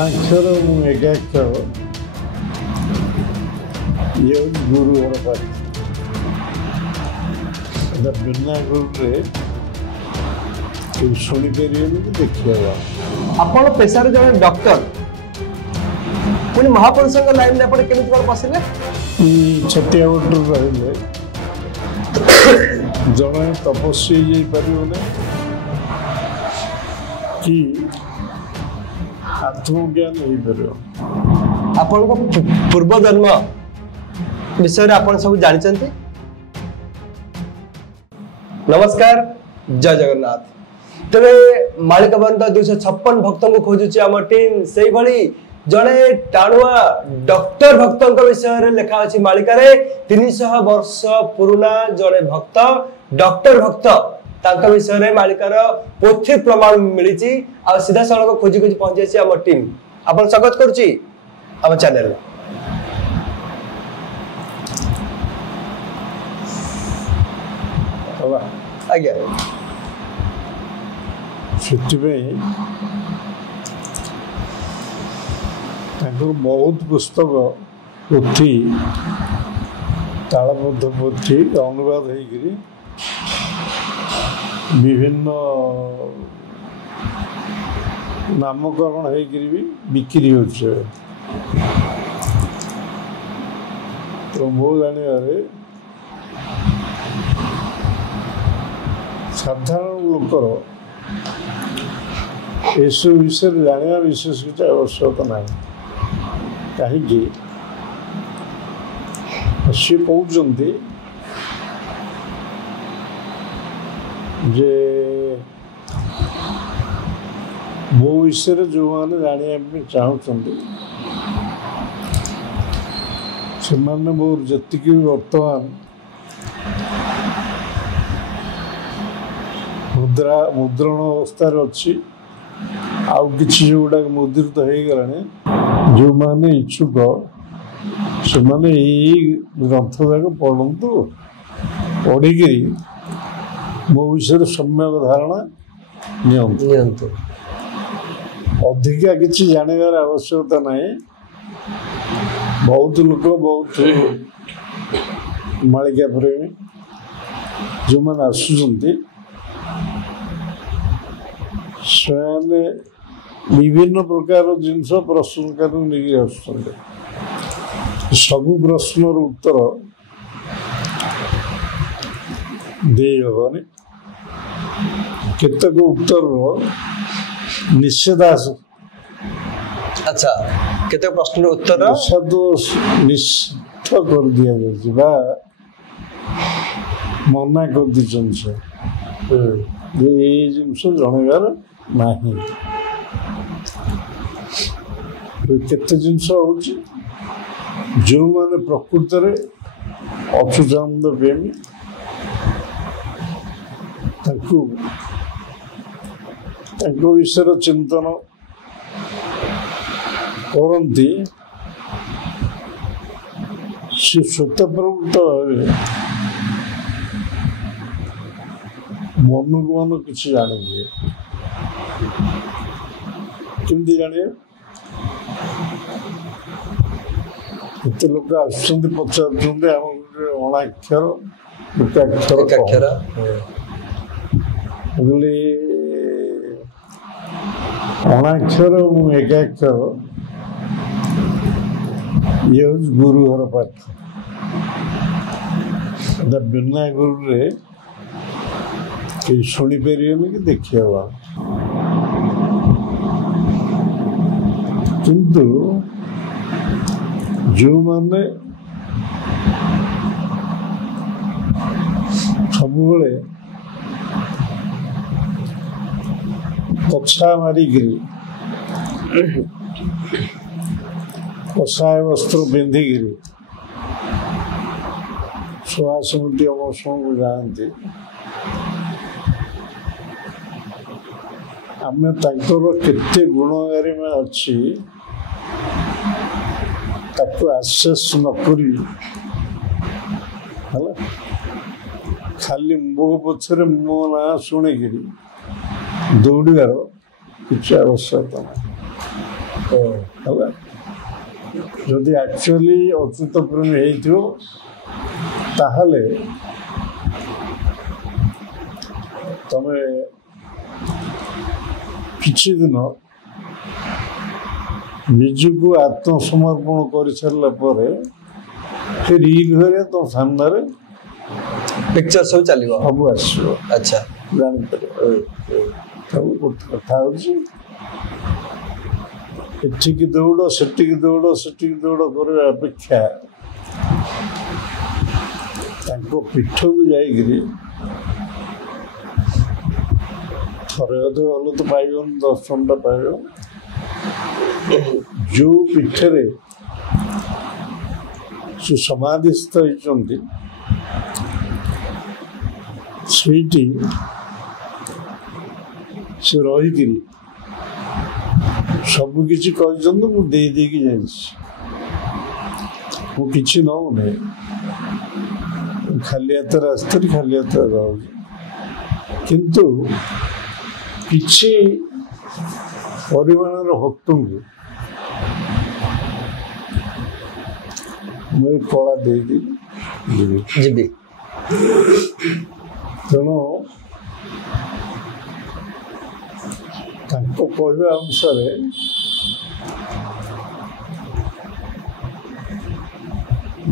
ଅଣାକ୍ଷର ଏବଂ ଏକାକ୍ଷର ଇଏ ହେଉଛି ଗୁରୁ ଘର ପାଠ। ବିନା ଗୁରୁରେ କେହି ଶୁଣିପାରିବେନି କି ଦେଖିହେବ। ଆପଣ ପେଶାରେ ଜଣେ ଡକ୍ଟର ପୁଣି ମହାପୁରୁଷଙ୍କ ଲାଇନରେ ଆପଣ କେମିତି କ'ଣ ପଶିଲେ? ଛତିଆ ବଟରୁ ରହିଲେ ଜଣେ ତପସ୍ୱୀ ଯାଇପାରିବନି କି ଆତ୍ମଜ୍ଞାନ ହେଇପାରିବ। ଆପଣଙ୍କ ପୂର୍ବ ଜନ୍ମ ବିଷୟରେ ଆପଣ ସବୁ ଜାଣିଛନ୍ତି? ନମସ୍କାର, ଜୟ ଜଗନ୍ନାଥ। ତେବେ ମାଳିକାବନ୍ଧ 256 ଭକ୍ତଙ୍କୁ ଖୋଜୁଛି ଆମ ଟିମ୍। ସେଇଭଳି ଜଣେ ଟାଣୁଆ ଡକ୍ଟର ଭକ୍ତଙ୍କ ବିଷୟରେ ଲେଖା ଅଛି ମାଳିକାରେ। 300 ବର୍ଷ ପୁରୁଣା ଜଣେ ଭକ୍ତ, ଡକ୍ଟର ଭକ୍ତ, ତାଙ୍କ ବିଷୟରେ ମାଳିକାର ପୋଥି ପ୍ରମାଣ ମିଳିଛି। ଆଉ ସିଧାସଳଖ ଖୋଜି ଖୋଜି ପହଞ୍ଚି ଆସିଛି ଆମ ଟିମ୍। ଆପଣ ସ୍ୱାଗତ କରୁଛି ଆମ ଚ୍ୟାନେଲରେ। ଆଜ୍ଞା, ସେଥିପାଇଁ ତାଙ୍କର ବହୁତ ପୁସ୍ତକ ପୋଥି, ତାଳବଦ୍ଧ ପୋଥି ଅନୁବାଦ ହେଇକିରି ବିଭିନ୍ନ ନାମକରଣ ହେଇକିରି ବି ବିକ୍ରି ହେଉଛି। ତ ମୁଁ ଜାଣିବାରେ ସାଧାରଣ ଲୋକର ଏସବୁ ବିଷୟରେ ଜାଣିବା ବିଶେଷ କିଛି ଆବଶ୍ୟକତା ନାହିଁ। କାହିଁକି ସିଏ କହୁଛନ୍ତି ଯେ ମୋ ବିଷୟରେ ଯେଉଁମାନେ ଜାଣିବା ପାଇଁ ଚାହୁଁଛନ୍ତି ସେମାନେ ମୋର ଯେତିକି ବର୍ତ୍ତମାନ ମୁଦ୍ରଣ ଅବସ୍ଥାରେ ଅଛି, ଆଉ କିଛି ଯେଉଁଗୁଡ଼ାକ ମୁଦ୍ରିତ ହେଇଗଲାଣି, ଯେଉଁମାନେ ଇଚ୍ଛୁକ ସେମାନେ ଏଇ ଗ୍ରନ୍ଥ ଯାକ ପଢ଼ନ୍ତୁ। ପଢ଼ିକିରି ମୋ ବିଷୟରେ ସମ୍ୟକ ଧାରଣା ନିଅନ୍ତୁ। ଅଧିକା କିଛି ଜାଣିବାର ଆବଶ୍ୟକତା ନାହିଁ। ବହୁତ ଲୋକ, ବହୁତ ମାଳିକା ପ୍ରେମୀ ଯେଉଁମାନେ ଆସୁଛନ୍ତି, ସେମାନେ ବିଭିନ୍ନ ପ୍ରକାର ଜିନିଷ ପ୍ରଶ୍ନକାରୀ ନେଇକି ଆସୁଛନ୍ତି। ସବୁ ପ୍ରଶ୍ନର ଉତ୍ତର ଦେଇ ହେବନି। କେତେକ ଉତ୍ତରର ନିଷେଧାଂଶ, ଆଚ୍ଛା, କେତେକ ପ୍ରଶ୍ନର ଉତ୍ତର ନିଷେଧ କରିଦିଆଯାଇଛି ବା ମନା କରିଦେଇଛନ୍ତି ସେ ଯେ ଏଇ ଜିନିଷ ଜଣେଇବାର ନାହିଁ। କେତେ ଜିନିଷ ହେଉଛି ଯେଉଁମାନେ ପ୍ରକୃତରେ ଅଚ୍ୟୁତାନନ୍ଦ ପ୍ରେମୀ ତାଙ୍କ ବିଷୟରେ ଚିନ୍ତନ କରନ୍ତି, ସେ ସ୍ୱତଃପ୍ରବୃତ୍ତ ଭାବେ ମନକୁ ମନ କିଛି ଜାଣିଦିଏ। କେମିତି ଜାଣିବେ? କେତେ ଲୋକ ଆସୁଛନ୍ତି, ପଚାରୁଛନ୍ତି ଆମ ଗୋଟେ ଅଣାକ୍ଷର ଏକାକ୍ଷର କହିଲି ଅଣାକ୍ଷର ଏବଂ ଏକାକ୍ଷର ଇଏ ହେଉଛି ଗୁରୁ ଘର ପାଠ। ବିନା ଗୁରୁରେ କେହି ଶୁଣିପାରିବେନି କି ଦେଖିହେବ। କିନ୍ତୁ ଯେଉଁମାନେ ସବୁବେଳେ କଛା ମାରିକିରି କଷାୟ ବସ୍ତ୍ର ପିନ୍ଧିକିରି ସୁହାସମିତି ଅବସରକୁ ଯାଆନ୍ତି, ଆମେ ତାଙ୍କର କେତେ ଗୁଣଗାରିମା ଅଛି ତାକୁ ଆଶେଷ ନ କରି ହେଲା ଖାଲି ମୋ ପଛରେ ମୋ ନାଁ ଶୁଣିକିରି ଦୌଡ଼ିବାର କିଛି ଆବଶ୍ୟକତା ନାହିଁ। ହେଲା ଯଦି ଆକ୍ଚୁଆଲି ଅଚ୍ୟୁତ ପ୍ରେମୀ ହେଇଥିବ ତାହେଲେ ତମେ କିଛି ଦିନ ନିଜକୁ ଆତ୍ମସମର୍ପଣ କରିସାରିଲା ପରେ ସେ ରିଲ୍ ଭଳିଆ ତମ ସାମ୍ନାରେ ପିକ୍ଚର ସବୁ ଚାଲିବ ସବୁ ଆସିବ ଆଚ୍ଛା ଜାଣିପାରିବ ସବୁ ଗୋଟେ କଥା ହେଉଛି ଏଠିକି ଦୌଡ଼ ସେଠିକି ଦୌଡ଼ କରିବା ଅପେକ୍ଷା ତାଙ୍କ ପୀଠକୁ ଯାଇକିରି ଥରେ ଅଧେ ଗଲେ ତ ପାଇବନି ଦର୍ଶନଟା ପାଇବ ଯେଉଁ ପୀଠରେ ସେ ସମାଧିସ୍ଥ ହେଇଛନ୍ତି ସେଇଠି ସେ ରହିକିରି ସବୁ କିଛି କହିଛନ୍ତି ମୁଁ ଦେଇକି ଯାଇଛି ମୁଁ କିଛି ନେଉନି ଖାଲି ହାତରେ ଆସିଥିଲି ଖାଲି ହାତରେ ରହୁଛି କିନ୍ତୁ କିଛି ପରିମାଣର ଭକ୍ତଙ୍କୁ ମୁଁ ଏ କଳା ଦେଇକି ଯିବି ତେଣୁ ତାଙ୍କ କହିବା ଅନୁସାରେ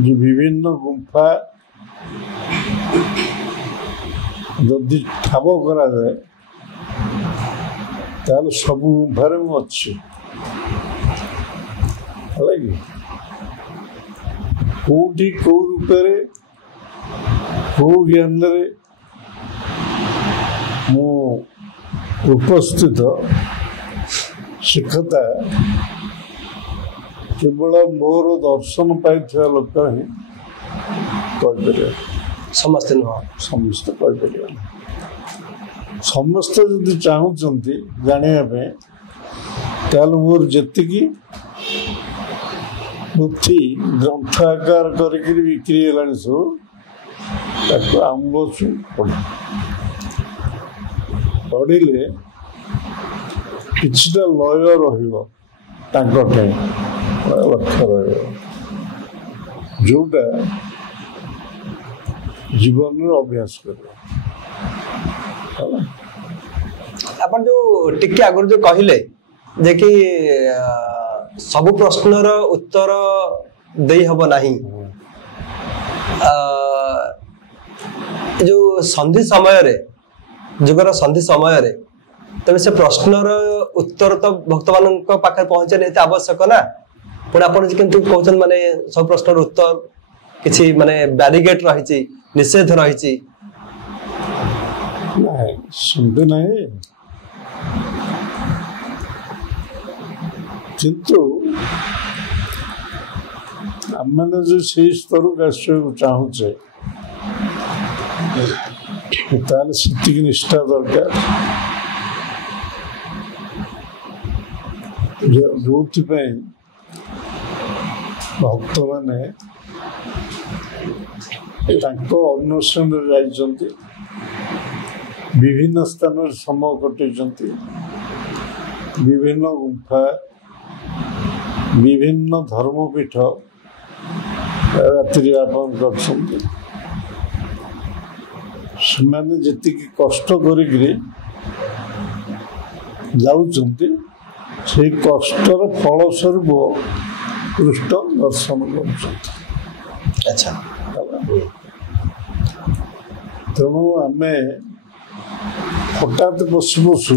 ଯେ ବିଭିନ୍ନ ଗୁମ୍ଫା ଯଦି ଠାବ କରାଯାଏ ତାହେଲେ ସବୁ ଗୁମ୍ଫାରେ ମୁଁ ଅଛି ହେଲା କି କେଉଁଠି କେଉଁ ରୂପରେ କେଉଁ ଜ୍ଞାନରେ ମୁଁ ଉପସ୍ଥିତ ସେ କଥା କେବଳ ମୋର ଦର୍ଶନ ପାଇଥିବା ଲୋକ ହିଁ କହିପାରିବେ ସମସ୍ତେ ନୁହଁ ସମସ୍ତେ କହିପାରିବେନି ସମସ୍ତେ ଯଦି ଚାହୁଁଛନ୍ତି ଜାଣିବା ପାଇଁ ତାହେଲେ ମୋର ଯେତିକି ପୋଥି ଗ୍ରନ୍ଥ ଆକାର କରିକିରି ବିକ୍ରି ହେଲାଣି ସବୁ ତାକୁ ଆମ୍ବଛୁ ପଢ଼ିଲେ କିଛିଟା ଲୟ ରହିବ ତାଙ୍କ ପାଇଁ ଲକ୍ଷ୍ୟ ରହିବ ଯେଉଁଟା ଜୀବନରେ ଅଭ୍ୟାସ କରିବ ଆପଣ ଯୋଉ ଟିକେ ଆଗରୁ ଯୋଉ କହିଲେ ଯେ କି ସବୁ ପ୍ରଶ୍ନର ଉତ୍ତର ଦେଇ ହବ ନାହିଁ ଯୋଉ ସନ୍ଧି ସମୟରେ ଯୁଗର ସନ୍ଧି ସମୟରେ ତେବେ ସେ ପ୍ରଶ୍ନର ଉତ୍ତର ତ ଭକ୍ତମାନଙ୍କ ପାଖରେ ପହଞ୍ଚିବା ନିହାତି ଆବଶ୍ୟକ ନା ପୁଣି ଆପଣ କିନ୍ତୁ କହୁଛନ୍ତି ମାନେ ସବୁ ପ୍ରଶ୍ନର ଉତ୍ତର କିଛି ମାନେ ବ୍ୟାରିଗେଟ୍ ରହିଛି ନିଷେଧ ରହିଛି ନାଇଁ ସେମିତି ନାହିଁ କିନ୍ତୁ ଆମେମାନେ ଯେଉଁ ସେଇ ସ୍ତରକୁ ଆସିବାକୁ ଚାହୁଁଛେ ତାହେଲେ ସେତିକି ନିଷ୍ଠା ଦରକାର ଯେଉଁଥିପାଇଁ ଭକ୍ତମାନେ ତାଙ୍କ ଅନୁଷ୍ଠାନରେ ଯାଇଛନ୍ତି ବିଭିନ୍ନ ସ୍ଥାନରେ ସମୟ କଟେଇଛନ୍ତି ବିଭିନ୍ନ ଗୁମ୍ଫା ବିଭିନ୍ନ ଧର୍ମପୀଠ ରାତ୍ରି ଯାପନ କରିଛନ୍ତି ସେମାନେ ଯେତିକି କଷ୍ଟ କରିକିରି ଯାଉଛନ୍ତି ସେଇ କଷ୍ଟର ଫଳ ସ୍ୱରୂପ କୃଷ୍ଣ ଦର୍ଶନ କରୁଛନ୍ତି ଆଚ୍ଛା ତେଣୁ ଆମେ ହଠାତ୍ ବସୁ ବସୁ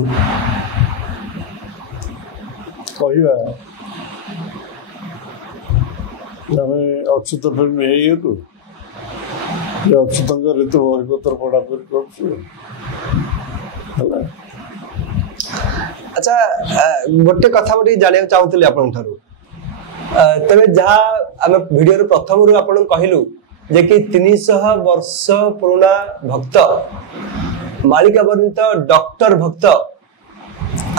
କହିବା ଆମେ ଅଚ୍ୟୁତ ପ୍ରେମୀ ହେଇଗଲୁ ଯେ ଅଚ୍ୟୁତଙ୍କ ଋତୁ ବହିପତ୍ର ପଢ଼ାପଢ଼ି କରୁଛୁ ହେଲା ଆଚ୍ଛା ଗୋଟେ କଥା ମୁଁ ଟିକେ ଜାଣିବାକୁ ଚାହୁଁଥିଲି ଆପଣଙ୍କ ଠାରୁ ତେବେ ଯାହା ଆମେ ଭିଡିଓର ପ୍ରଥମରୁ ଆପଣଙ୍କୁ କହିଲୁ ଯେ କି 300 ବର୍ଷ ପୁରୁଣା ଭକ୍ତ ମାଳିକା ବର୍ଣ୍ଣିତ ଡକ୍ଟର ଭକ୍ତ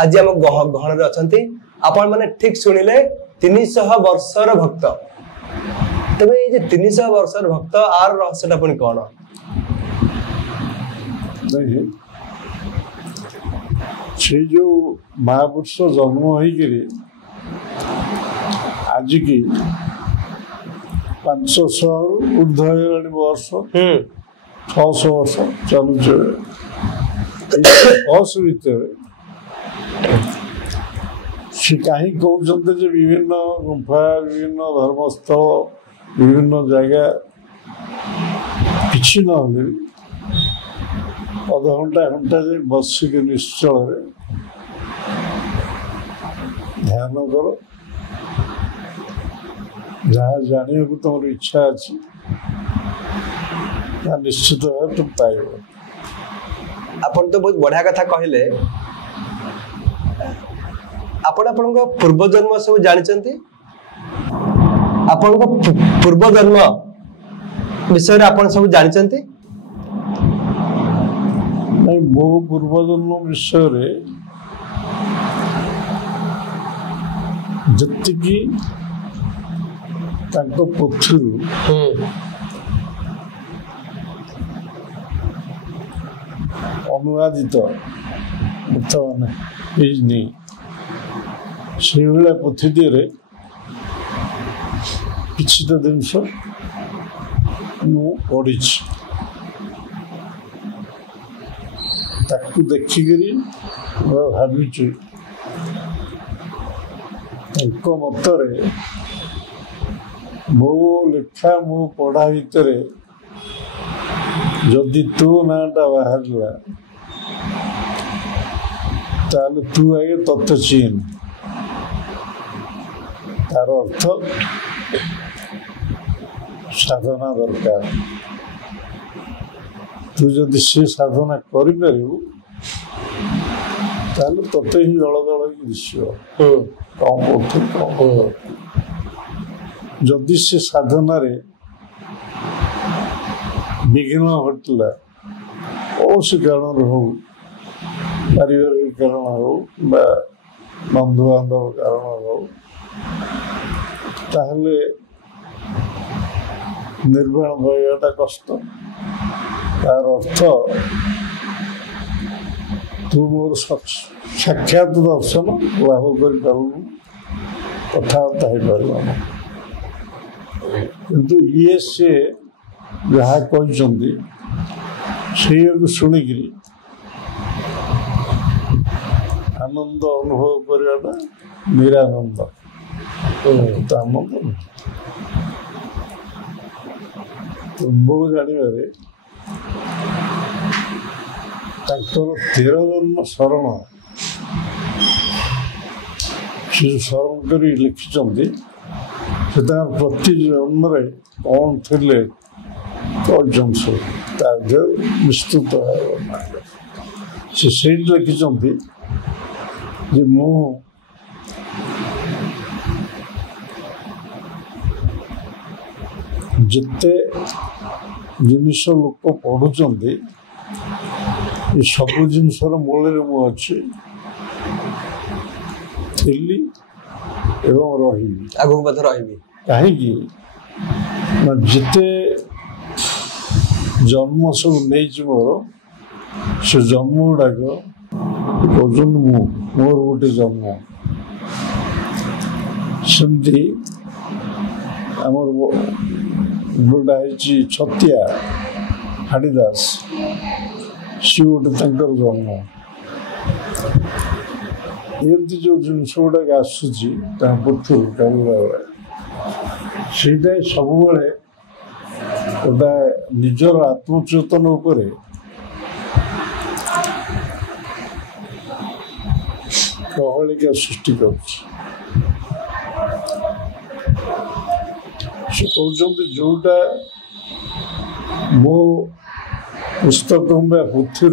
ଆଜି ଆମ ଗହଣରେ ଅଛନ୍ତି ଆପଣ ମାନେ ଠିକ ଶୁଣିଲେ 300 ବର୍ଷର ଭକ୍ତ ତେବେ ଏଇ ଯେ 300 ବର୍ଷର ଭକ୍ତ ଆର ରହସ୍ୟଟା ପୁଣି କଣ ସେ ଯେଉଁ ମହାପୁରୁଷ ଜନ୍ମ ହେଇକିରି आज की 500 ऊर्ध वर्ष 600 वर्ष चलुचे बस भितर से कहीं कहते जे विभिन्न गुंफा विभिन्न धर्मस्थल विभिन्न जगह किसी ना अध घंटा घंटा जे बसिक निश्चल ध्यान कर जहाँ जाना को तुम इच्छा अच्छी निश्चित भाव तुम पाइब। आपण तो बहुत बढ़िया कथा कहले। आपण पूर्व जन्म सब जानते आपण पूर्व जन्म विषय आपण सब जानते नहीं मो पूर्व जन्म विषय जी पोथी अनुवादित बर्तमान से पोथी किसी जिनस पढ़ी देखिकी भावी मतरे मो लेखा मो पढ़ा भितर जदि तू नाटा बाहर तू आगे तत्व चीन तार अर्थ साधना दरकार तू जदि से साधना करें तते ही जल जल दिशो कौन पढ़ु कौन जदि से साधना विघ्न घटला कौन से कारण हो पारिवारिक कारण हो बंधु बांधव कारण हो ताहले निर्वाण होगा कष्ट तार अर्थ तू मोर साक्षात दर्शन लाभ कर कथबार्ता हो पार किंतु ये से जहाँ कहते शुणिक आनंद अनुभव करवाटा निरानंद आनंद तुम जानवे 13 जन्म शरण से शरण कर लिखिं प्रति जन्म कौन थे जंश विस्तृत से लिखिं मु जिते जिनिस लोक पढ़ुंट ये सब जिनसर मूल मुझे थी आगु रही कहीं जिते जन्म सब नहीं मोर से जन्म गुड़ाक कहते मोर गोटे जन्म सेमती आमर गोटा छतिया हाड़ीदास सी गोटे जन्म एमती जो जिनस गुड़ाक आसूची पुथु से सब गोटा निजर आत्मचेतन उपरे प्रहलिका सृष्टि कर जोटा मो पुस्तक पुथी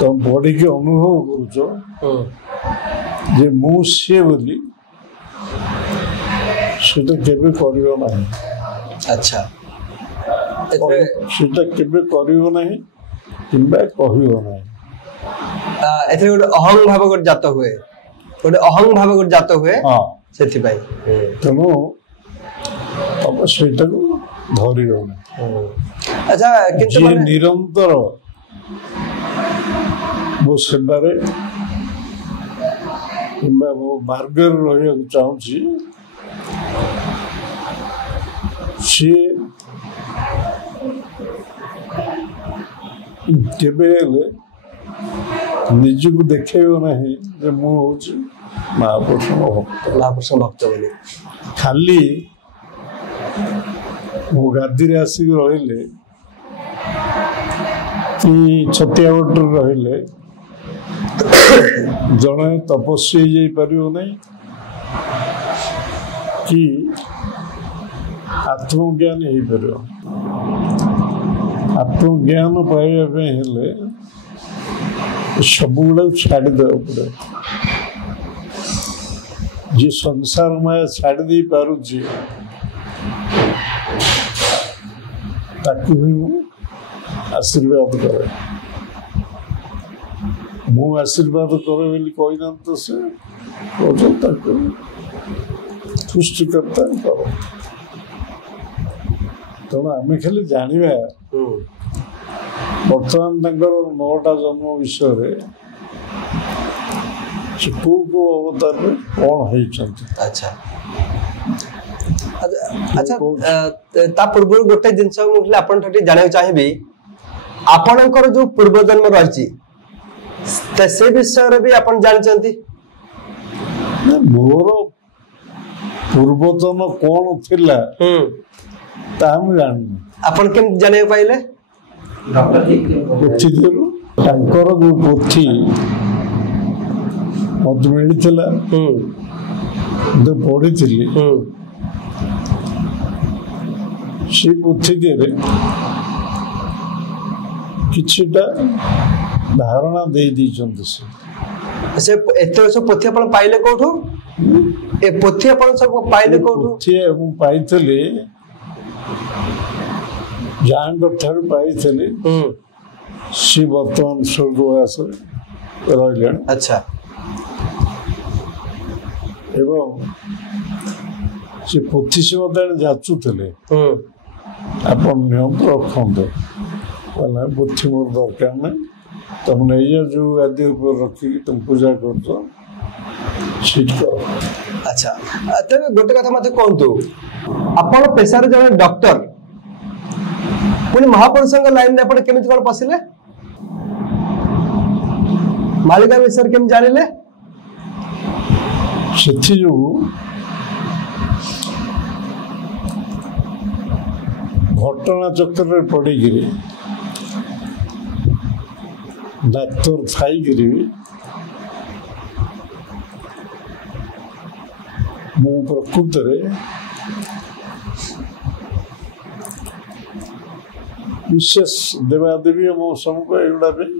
तुम पढ़ी अनुभव कर सी बोली सेटा केबे करियो नहीं। अच्छा सेटा केबे करियो नहीं किंबा कहियो नहीं एथे गोटे अहं भाव गोटे जात हुए गोटे अहं भाव गोटे जात हुए हां सेति भाई तनो अब सेटा को धरियो नहीं। अच्छा किंतु माने निरंतर वो सेबारे କିମ୍ବା ମୋ ମାର୍ଗରେ ରହିବାକୁ ଚାହୁଁଛି ସିଏ କେବେ ହେଲେ ନିଜକୁ ଦେଖେଇବ ନାହିଁ ଯେ ମୁଁ ହେଉଛି ମହାପୁରୁଷଙ୍କ ଭକ୍ତ। ମହାପୁରୁଷ ଭକ୍ତ ବୋଲି ଖାଲି ମୋ ଗାଦିରେ ଆସିକି ରହିଲେ କି ଛତିଆ ବଟରେ ରହିଲେ ଜଣେ ତପସ୍ୱୀ ହେଇଯାଇପାରିବ ନାହିଁ କି ଆତ୍ମଜ୍ଞାନୀ ହେଇପାରିବ। ଆତ୍ମଜ୍ଞାନ ପାଇବା ପାଇଁ ହେଲେ ସବୁଗୁଡ଼ାକୁ ଛାଡ଼ିଦେବାକୁ ପଡ଼ିବ। ଯିଏ ସଂସାର ମାୟା ଛାଡ଼ି ଦେଇ ପାରୁଛି ତାକୁ ହିଁ ମୁଁ ଆଶୀର୍ବାଦ କରେ। ମୁଁ ଆଶୀର୍ବାଦ କରେ ବୋଲି କହିନାହାନ୍ତି ତ ସେ କହୁଛନ୍ତି ତାକୁ ସୃଷ୍ଟିକର୍ତ୍ତା କର। ତେଣୁ ଆମେ ଖାଲି ଜାଣିବା ବର୍ତ୍ତମାନ ତାଙ୍କର 9ଟା ଜନ୍ମ ବିଷୟରେ ସେ କୋଉ କୋଉ ଅବତାରରେ କ'ଣ ହେଇଛନ୍ତି। ଆଚ୍ଛା ଆଚ୍ଛା ତା ପୂର୍ବରୁ ଗୋଟେ ଜିନିଷ ମୁଁ ଆପଣଙ୍କ ଠାରୁ ଜାଣିବାକୁ ଚାହିଁବି, ଆପଣଙ୍କର ଯୋଉ ପୂର୍ବ ଜନ୍ମ ରହିଛି ସେ ବିଷୟରେ ବି ଆପଣ ଜାଣିଛନ୍ତି? ମୋର ପୂର୍ବତନ କ'ଣ ଥିଲା ତାହା ମୁଁ ଜାଣିନି। ଆପଣ କେମିତି ଜାଣିବାକୁ ପାଇଲେ? ପୋଥି ଦେରୁ ତାଙ୍କର ଯୋଉ ପୋଥି ମତେ ମିଳିଥିଲା ମୁଁ ପଢିଥିଲି, ସେ ପୋଥି ଦେହରେ କିଛିଟା ଧାରଣା ଦେଇ ଦେଇଛନ୍ତି। ସେ ଏତେ ସବୁ ପୋଥି ଆପଣ ପାଇଲେ କୋଉଠୁ? ଏ ପୋଥି ଆପଣ ସବୁ ପାଇଲେ କୋଉଠୁ? ପୋଥି ମୁଁ ପାଇଥିଲି ଯାହାଙ୍କ ଠାରୁ ପାଇଥିଲି। ସେ ବର୍ତ୍ତମାନ ସ୍ୱର୍ଗବାସରେ ରହିଲେଣି। ଆଚ୍ଛା। ଏବଂ ସେ ପୋଥି ସେ ମତେ ଯାଚୁଥିଲେ, ଆପଣ ନିଅନ୍ତୁ ରଖନ୍ତୁ। କହିଲେ ପୋଥି ମୋର ଦରକାର ନାହିଁ, ତମେ ନେଇଯାଅ ଯୋଉ ଆଦି ଉପରେ ରଖିକି ତମେ ପୂଜା କରୁଛ ସେଇଠି କର। ଆଚ୍ଛା ତେବେ ଗୋଟେ କଥା ମତେ କୁହନ୍ତୁ, ଆପଣ ପେଶାରେ ଜଣେ ଡକ୍ଟର, ପୁଣି ମହାପୁରୁଷଙ୍କ ଲାଇନରେ ଆପଣ କେମିତି କ'ଣ ପଶିଲେ? ମାଳିକା ବିଷୟରେ କେମିତି ଜାଣିଲେ? ସେଥିଯୋଗୁଁ ଘଟଣା ଚକ୍ରରେ ପଡ଼ିକିରି ଡାକ୍ତର ଥାଇକିରି ମୁଁ ପ୍ରକୃତରେ ବିଶେଷ ଦେବାଦେବୀ ମୋ ସମୂହ ଏଗୁଡ଼ା ପାଇଁ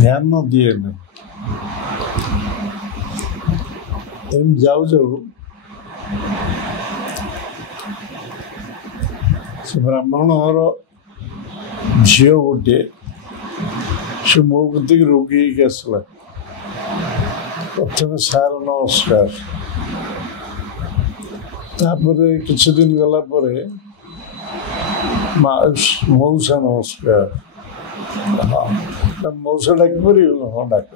ଧ୍ୟାନ ଦିଏ ନାହିଁ। ଏମିତି ଯାଉ ଯାଉ ସେ ବ୍ରାହ୍ମଣର ଝିଅ ଗୋଟିଏ ସେ ମୋ କତିକି ରୋଗୀ ହେଇକି ଆସିଲା। ପ୍ରଥମେ ସାର୍ ନମସ୍କାର, ତାପରେ କିଛି ଦିନ ଗଲା ପରେ ମଉସା ନମସ୍କାର। ମଉସା ଡାକିପାରିବ? ହଁ ଡାକ।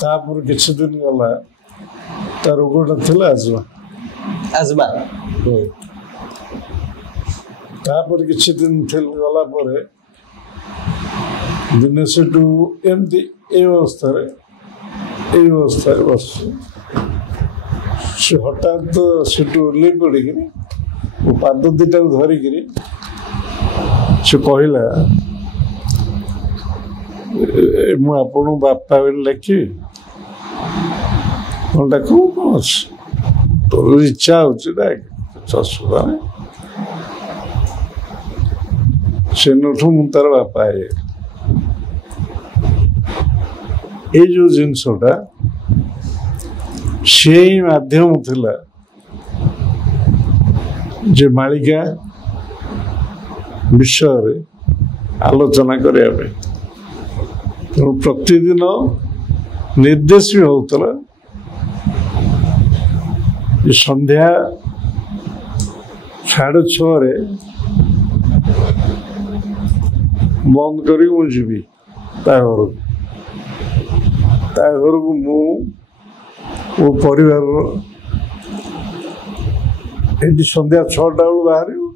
ତାପରେ କିଛି ଦିନ ଗଲା, ତା ରୋଗଟା ଥିଲା ଆଜମା। ଆଜମା। ତାପରେ କିଛି ଦିନ ଗଲା ପରେ ଦିନେ ସେଠୁ ଏମିତି ଏଇ ଅବସ୍ଥାରେ ବସିଛି। ସେ ହଠାତ୍ ସେଠୁ ଓହ୍ଲେଇ ପଡ଼ିକିରି ମୋ ପାଦ ଦିଟାକୁ ଧରିକିରି ସେ କହିଲା, ମୁଁ ଆପଣଙ୍କୁ ବାପା ବୋଲି ଡାକିବି? କ'ଣ ଡାକିବୁ? କ'ଣ ଅଛି, ତୋର ଇଚ୍ଛା ହଉଛି ଡାକ, କିଛି ଅସୁବିଧା ନାହିଁ। ସେନଠୁ ମୁଁ ତାର ବାପା ହେଇଗଲି। ଏଇ ଯୋଉ ଜିନିଷଟା ସେ ହିଁ ମାଧ୍ୟମ ଥିଲା ଯେ ମାଳିକା ବିଷୟରେ ଆଲୋଚନା କରିବା ପାଇଁ। ତେଣୁ ପ୍ରତିଦିନ ନିର୍ଦ୍ଦେଶ ବି ହେଉଥିଲା ଯେ ସନ୍ଧ୍ୟା 6:30 ବନ୍ଦ କରିକି ମୁଁ ଯିବି ତା ଘରକୁ। ତା ଘରକୁ ମୁଁ ମୋ ପରିବାରର ଏଠି ସନ୍ଧ୍ୟା 6ଟା ବେଳୁ ବାହାରିବୁ,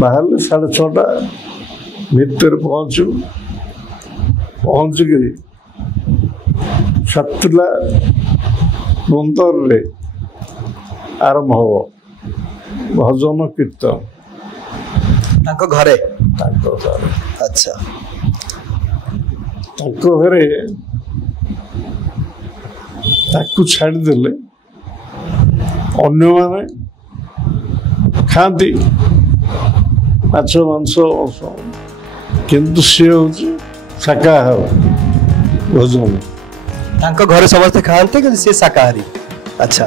ବାହାରିଲେ 6:30 ଭିତରେ ପହଞ୍ଚିକିରି ସାତଟା 15ରେ ଆରମ୍ଭ ହବ ଭଜନ କୀର୍ତ୍ତନ ତାଙ୍କ ଘରେ। ଆଚ୍ଛା, ତାଙ୍କ ଘରେ ତାକୁ ଛାଡ଼ିଦେଲେ ଅନ୍ୟମାନେ ଖାଆନ୍ତି ମାଛ ମାଂସ, କିନ୍ତୁ ସିଏ ହେଉଛି ଶାକାହାର ଭୋଜନ। ତାଙ୍କ ଘରେ ସମସ୍ତେ ଖାଆନ୍ତି କିନ୍ତୁ ସିଏ ଶାକାହାରୀ। ଆଚ୍ଛା।